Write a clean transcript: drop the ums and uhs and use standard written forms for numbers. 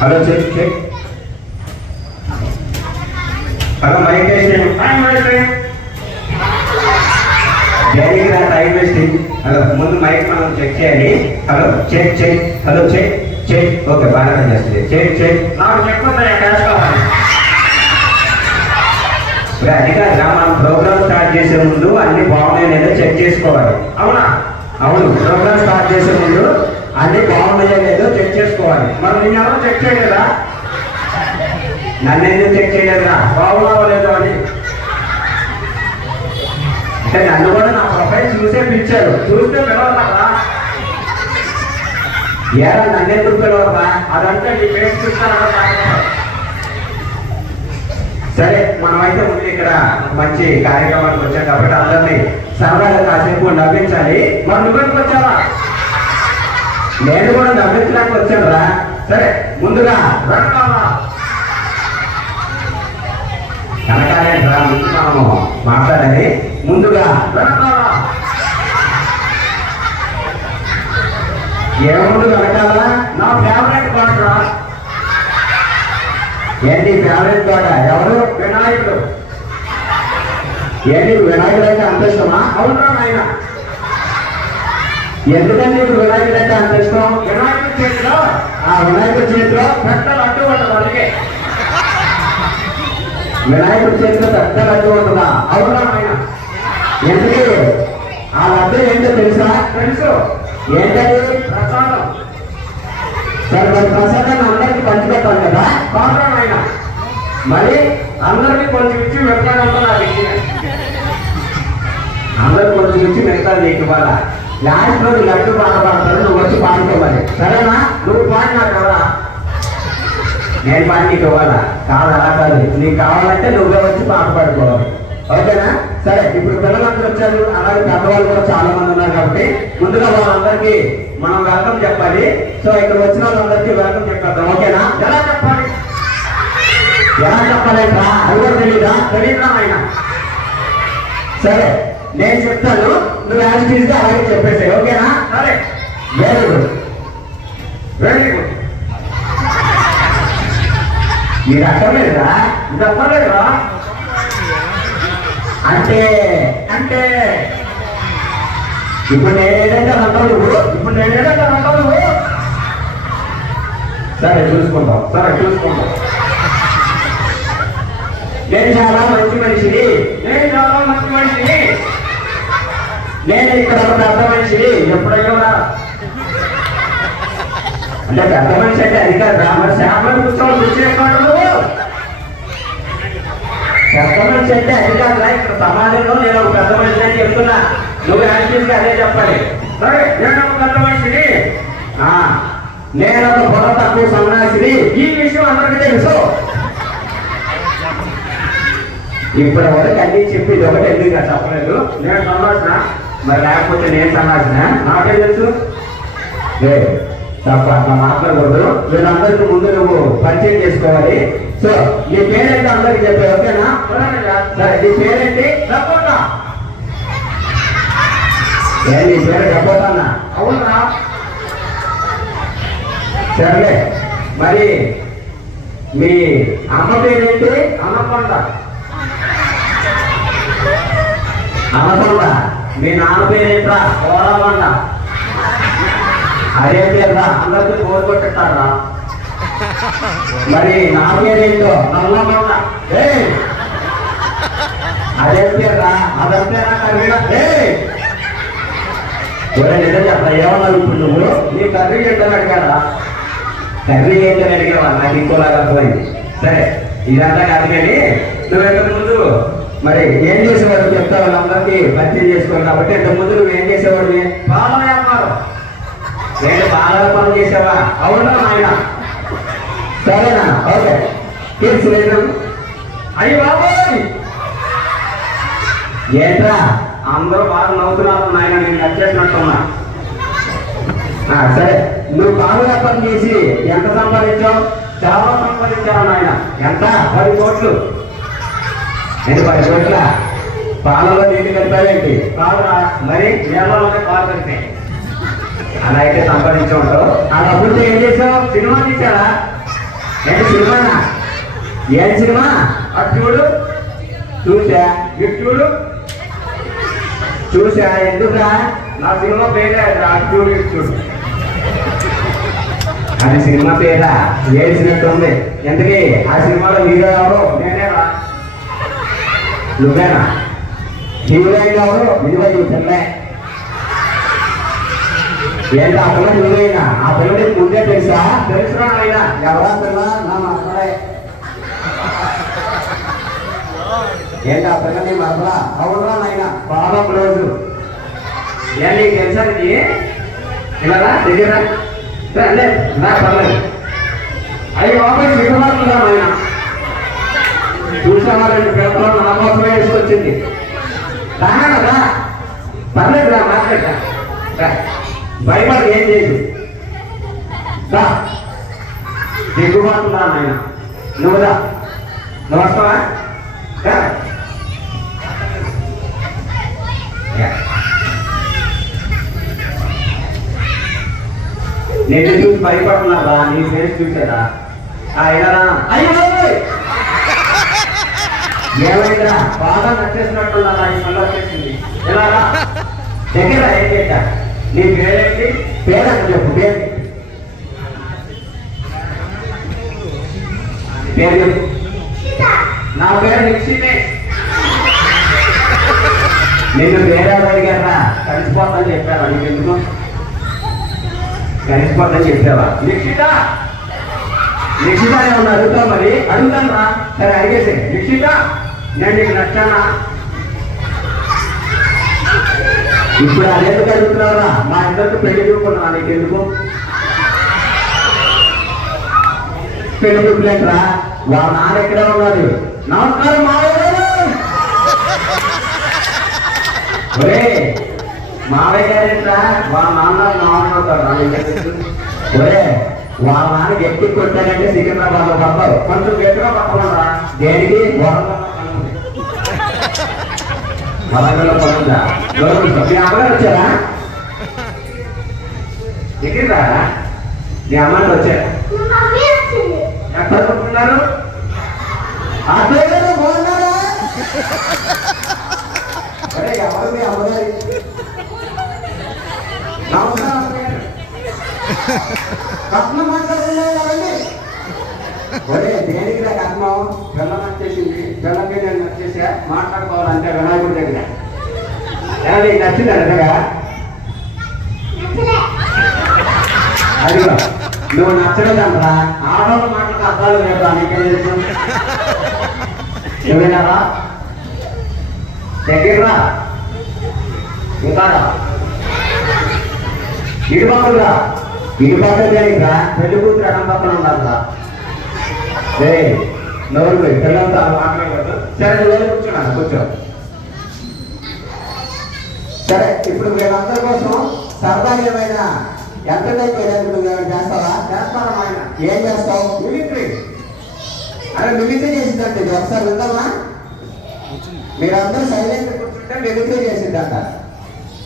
Hello check check. Hello mic test. దేనికి నా time wasting. Hello ముందు మైక్ మనం చెక్ చేయాలి. Hello check check. Hello check check. Okay బాగా చేస్తుంది. Check check. నాకు చెప్పొద్దా క్యాష్ కావాలి. అది కాదురా, మనం ప్రోగ్రామ్ స్టార్ట్ చేసే ముందు అన్ని బాగున్నాయి లేదో చెక్ చేసుకోవాలి. అవునా? అవును, ప్రోగ్రామ్ స్టార్ట్ చేసే ముందు అన్ని బాగున్నాయో లేదో చెక్ చేసుకోవాలి. మరి నేను ఎవరో చెక్ చేయలేదా? నన్ను ఎందుకు చెక్ చేయలేదురా? బాగున్నావో లేదో అని. అంటే నన్ను కూడా నా ప్రొఫైల్ చూసే పిలిచారు. చూస్తే పిలవరా? ఏరా నన్ను ఎందుకు పిలవరా? అదంతా నీ ఫేస్ చూస్తాను. సరే, మనమైతే ముందు ఇక్కడ మంచి కార్యక్రమానికి వచ్చాం కాబట్టి అందరినీ సరదాగా కాసేపు నవ్వించాలి. మరి నువ్వెందుకు వచ్చావా? నేను కూడా నవ్వించడానికి వచ్చాను రా. సరే ముందుగా కనకాలేంట్రా, ముందు మనము మాట్లాడాలి. ముందుగా ఏముందు వెనకాల నా ఫేవరెట్ పాట. ఏంటి ఫేవరెట్ పాట? ఎవరు? వినాయకుడు. ఏంటి వినాయకుడు అంటే అంత ఇష్టమా? అవునా నాయన? ఎందుకంటే ఇప్పుడు వినాయకుడు అంటే అంత ఇష్టం? వినాయకుడి చేతిలో పెద్ద లడ్డు ఉంటుంది. అందుకే వినాయకుడి చేతిలో పెద్ద లడ్డు ఉంటుందా? అవునా నాయన? ఎందుకు? ఆ లడ్డు ఏంటో తెలుసా? తెలుసు. ఏంటది? ప్రసాదం. సరే, మరి ప్రసాదాన్ని అందరికి పంచిపెట్టాలి కదా? అవునా నాయన? మరి అందరికి కొంచెం ఇచ్చి వెళ్తానంతా నాకు అందరికి కొంచెం ఇచ్చి వెళ్తాను నీకు. ఇవాళ లాస్ట్ రోజు లడ్డు బాధపడతాడు. నువ్వు వచ్చి పాడుకోవాలి. సరేనా? నువ్వు పాడి నాకు ఎవరా? నేను పాడి నీకు ఇవ్వాలా? కాదు, అలా కాదు. నీకు కావాలంటే నువ్వే వచ్చి పాట పాడుకోవాలి. ఓకేనా? సరే, ఇప్పుడు పిల్లలందరూ వచ్చారు, అలాగే పెద్దవాళ్ళు కూడా చాలా మంది ఉన్నారు కాబట్టి ముందుగా వాళ్ళందరికీ మనం వెల్కమ్ చెప్పాలి. సో ఇక్కడ వచ్చిన వాళ్ళందరికీ వెల్కమ్ చెప్పేద్దాం. ఓకేనా? ఎలా చెప్పాలి? ఎలా చెప్పాలంటా? అది కూడా తెలీదా ఆయన? సరే, నేను చెప్తాను, నువ్వు యాజ్ టీజ్గా అలాగే చెప్పేసాయి. ఓకేనా? సరే, వెరీ గుడ్, వెరీ గుడ్. మీరు అక్కర్లేదురా? ఇది అక్కర్లేదురా అంటే అంటే ఇప్పుడు నేనేదంటే అంటావు నువ్వు. సరే చూసుకుంటాం. నేను చాలా మంచి మనిషిని. నేను ఇక్కడ ఒక పెద్ద మనిషిని. ఎప్పుడైనా అంటే పెద్ద మనిషి అంటే అది కాదు. మరి శాపలు కూర్చోవాలి. నువ్వు పెద్ద మనిషి అంటే అది కాదురా. ఇక్కడ సమాజంలో నేను ఒక పెద్ద మనిషి అని చెప్తున్నా. నువ్వు యాక్టివ్గా అదే చెప్పాలి. సరే, నేను ఒక పెద్ద మనిషిని. నేను ఒక పొర తక్కువ సన్నాసిని. ఈ విషయం అందరికీ తెలుసు. ఇప్పటి వరకు అన్ని చెప్పి ఒకటి ఎందుకు చెప్పలేదు? నేను సన్నాసిన, మరి లేకపోతే నేను సన్నాసిన నాకే తెలుసు. తప్ప అట్లా మాట్లాడకూడదు. వీళ్ళందరికీ ముందు నువ్వు పరిచయం చేసుకోవాలి. సో నీ పేరేంటి అందరికి చెప్పే. ఓకేనా? సరే, నీ పేరేంటి? డబ్బోతా. నీ పేరు డబ్బోతానా? అవునా? సరేలే, మరి మీ అమ్మ పేరేంటి? అన్నకొండ. మీ నాన్న పేరేంట్రా? కోరకొండ. అదే పేరురా, అందరికీ కోరు కొట్టారా? మరి నా పేరేంటో? నల్లకొండ. అదే పేరురా, అదంతేనా? నిజం చెప్పా, ఏమన్నా ఇప్పుడు నువ్వు నీ కర్రీ ఏంటని అడిగారా? కర్రీ ఏంటని అడిగావా? నాకు ఇంకోలాగా పోయింది. సరే, ఇదంతా కాదు కానీ నువ్వు ఇంతకు ముందు మరి ఏం చేసేవాడు చెప్తా వాళ్ళందరికీ పరిచయం చేసుకోవాలి. కాబట్టి ఇంతకు ముందు నువ్వు ఏం చేసేవాడివి? పాల వ్యాపారం. నేను పాల వ్యాపారం చేసావా? అవునా ఆయన? సరేనా? ఓకే, తీసుకు. అయ్యి బాబోయ్, ఏంట్రా అందరూ బాగా నవ్వుతున్నారు నాయన, నేను కట్ చేసినట్టున్నా. సరే, నువ్వు పాల వ్యాపారం చేసి ఎంత సంపాదించావు? చాలా సంపాదించావు నాయన. ఎంత? 10 కోట్లు. నేను 10 కోట్ల పాలలో నీళ్ళు కలిపావేంటి? కాదురా, మరి నీళ్ళలోనే పాలు కలిపాయి. అలా అయితే సంపాదించు ఉంటావు. ఆ డబ్బులతో ఏం చేసావు? సినిమా తీసారా? ఏంటి సినిమానా? ఏం సినిమా? అటు చూడు. చూసా. ఇటు చూడు. చూసా. ఎందుకురా? నా సినిమా పేరే అటు చూడు ఇటు చూడు. అది సినిమా పేరా? ఏడ్చినట్టు ఉంది. ఎందుకే ఆ సినిమాలో హీరో ఎవరు? నేనేరా. నువ్వేనా? హీరోయిన్ ఎవరు? నువ్వే చూసలే. ఏంటి ఆ పిల్ల నువ్వేనా? ఆ పిల్లడి ముందే తెలుసా? తెలుసురా ఆయన. ఎవరా పిల్ల? నా మరదలే. ఏంటి ఆ పిల్లని మరదలా? అవునా నాయన? బాగా క్లోజు. ఏంటి నీకు తెలుసా? ఇది ఇలా దగ్గర నా పర్లేదు. అయ్యి బాబాయ్ సిగ్గుపడుతుందా ఆయన? చూసావా 2 పేపర్లు నా కోసమే వేసుకొచ్చింది. రానా కదా? పర్లేదు రా మాట్లాడతా. భయపడి ఏం చేయదు. సిగ్గుపడుతుందా ఆయన? నువ్వుదా? నువ్వు వస్తావా? నేను చూసి భయపడుతున్నారా? నీ ఫేస్ చూసారా? ఎలా? ఏమైందా? బాగా నచ్చేసినట్టున్నారా? ఈ మళ్ళీ వచ్చేసింది. ఎలా దగ్గర ఏం చేశా? నీ పేరేంటి? పేరంట చెప్పు. పేరు నా పేరు నిక్షితే. నేను పేరు అడిగారా? కలిసిపోతాను చెప్పారా? నీకు ఎందుకు కలిసిపోతాను చెప్పావా? నిక్షిత ఏమన్నా అడుగుతావు? మరి అడుగుతాను రా. సరే అడిగేసే. నిక్షిత నేను నీకు నచ్చానా? ఇప్పుడు అదెందుకు అడుగుతున్నావురా? మా ఇద్దరికి పెళ్లి చూపుకున్నా. నీకు ఎందుకు పెళ్లి చూపులేకరా? వాళ్ళ నాన్న ఎక్కడే ఉన్నాడు. నమస్కారం మావయ్య. ఒరే మావయ్య గారేట్రా? వాళ్ళ నాన్న అవుతాడు. ఒరే వాళ్ళ నాన్న ఎక్కి కొట్టానంటే సికింద్రాబాద్ లో పడతారు. కొంచెం గట్టిగా పక్కనరా. దేనికి? వరంగల్లో పడుతుందా? మీ అమ్మగారు వచ్చారా? ఎక్కిందా? మీ అమ్మాయిలు వచ్చారా? ఎక్కడ కొట్టుకున్నారు? అదే బాగున్నారా? అరే ఎవరు మీ అమ్మగారు? కట్నం మాట్లాడుతున్నారండి. ఒరే దేనికి నా కట్నం? పిల్లలు వచ్చేసింది. పిల్లలకి నేను వచ్చేసా. మాట్లాడుకోవాలంటే వినాయకుడి దగ్గర. నీకు నచ్చిందా నిజంగా? అదిగో నువ్వు నచ్చలేదంటరా. ఆడవాళ్ళ మాటలకు అర్థాలు లేదా? నీకేం తెలుసు? ఏమైనారా? దగ్గరరా. ఇంకా ఇటు పక్కగా ఇటు పక్క జరిగిరా. పెళ్లి కూతురు ఎడం పక్కన ఉండాలరా. నోరు పిల్లలతో మాట్లాడకూడదు. సరే నువ్వు కూర్చున్నాను. కూర్చో. సరే ఇప్పుడు వీళ్ళందరి కోసం సరదాగా ఏమైనా ఎంటర్టైన్ చేయడానికి నువ్వు ఏమైనా చేస్తావా? చేస్తావా ఆయన? ఏం చేస్తావు? మిలిటరీ. అరే మిలిటరీ చేసిందంటే ఒకసారి విందామా? మీరందరూ సైలెంట్ కూర్చుంటే మిలిటరీ చేసిందంట.